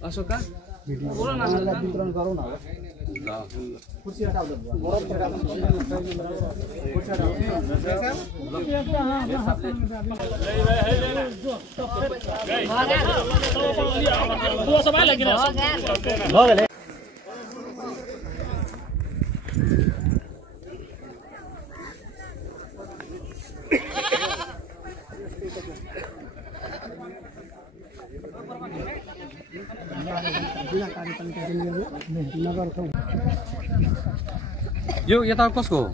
अशोका बोलो ना वितरण करो ना कुर्सी हटाओ यो यता कसको हो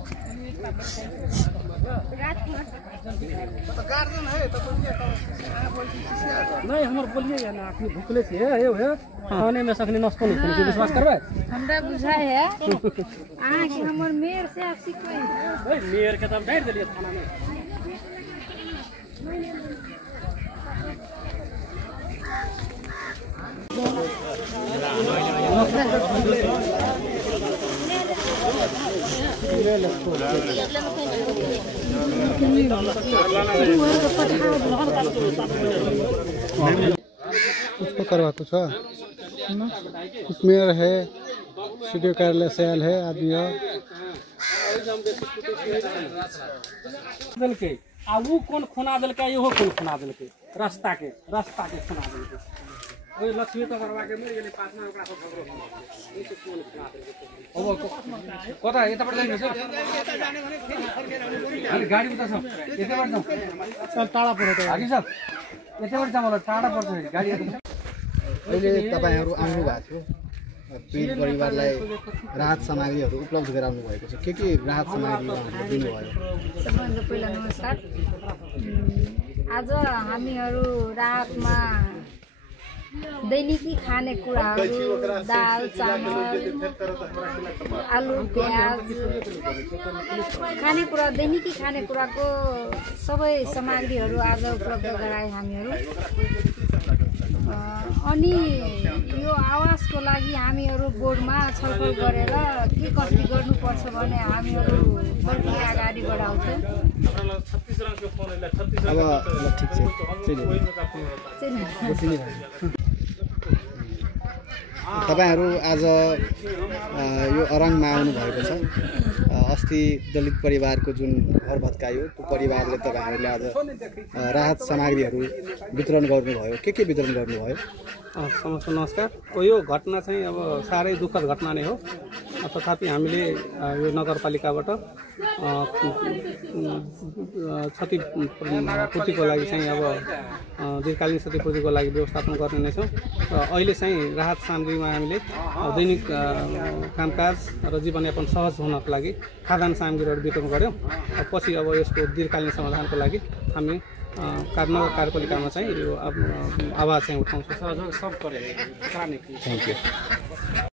नहीं हमारे बोलिए ना आखिर भूखले से है ये है खाने में सकने नस्तो नहीं करने विश्वास करबे हमरा बुझाय है आ कि हमर मेयर से आप सिखबै ओए मेयर के त हम डाइट देलिए खाना में उसको करवा कुछ मेयर है सीडीओ कार्यालय सेल है आदमी है दल के आ वो कौन खुना दल के इहो कौन खुना दल के रास्ता के खुना दल के ओए लक्ष्मी तो करवा के मर गेले पासमा ओकरा सब झगडो भयो ई चाहिँ कोन खुना दल के अब कता यताबाट जाने छ अनि गाडी उता छ यताबाट जाऊ सब टाढा पर्छ हागी सब यताबाट जाऊ मलाई टाढा पर्छ गाडी अहिले तपाईहरु आउनु भएको छ पीडित परिवारलाई राहत सामग्रीहरू उपलब्ध गराउनु भएको छ के राहत सामग्री दिनु भयो सबभन्दा पहिला नमस्कार आज हामीहरु राहतमा दैनिकी खाने कुराहरू दाल चामल आलु प्याज खानेकुरा दैनिकी खानेकुराको सबै सामग्रीहरू आज उपलब्ध गराए हामीहरू अनि यो आवासको लागि हामीहरू बोर्डमा छलफल गरेर के कसरी गर्नुपर्छ भने हामीहरू बल्कि अगाडि बढाउँछौँ अब ठीक छ तपाईहरु आज यो अरङमा आउनु भएको छ अस्ति दलित परिवारको जुन घर भत्कायो त्यो परिवारले तपाईहरुले आज राहत सामग्रीहरू वितरण गर्नुभयो के वितरण गर्नुभयो समस्त नमस्कार यो घटना चाहिँ अब साह्रै दुःखद घटना नै हो तथापि हामीले यो नगरपालिकाबाट क्षतिपूर्तिको लागि चाहिँ अब दीर्घकालीन क्षतिपूर्तिको लागि व्यवस्थापन गर्ने नै छौँ र अहिले चाहिँ राहत सामग्रीमा हामीले दैनिक कामकाज र जीवनयापन सहज हुनको लागि खाद्यान्न सामग्रीहरू वितरण गर्यौँ पछि अब यसको दीर्घकालीन समाधानको लागि हामी नगर कार्यपालिकामा चाहिँ यो आवाज चाहिँ उठाउँछौँ थ्यांक यू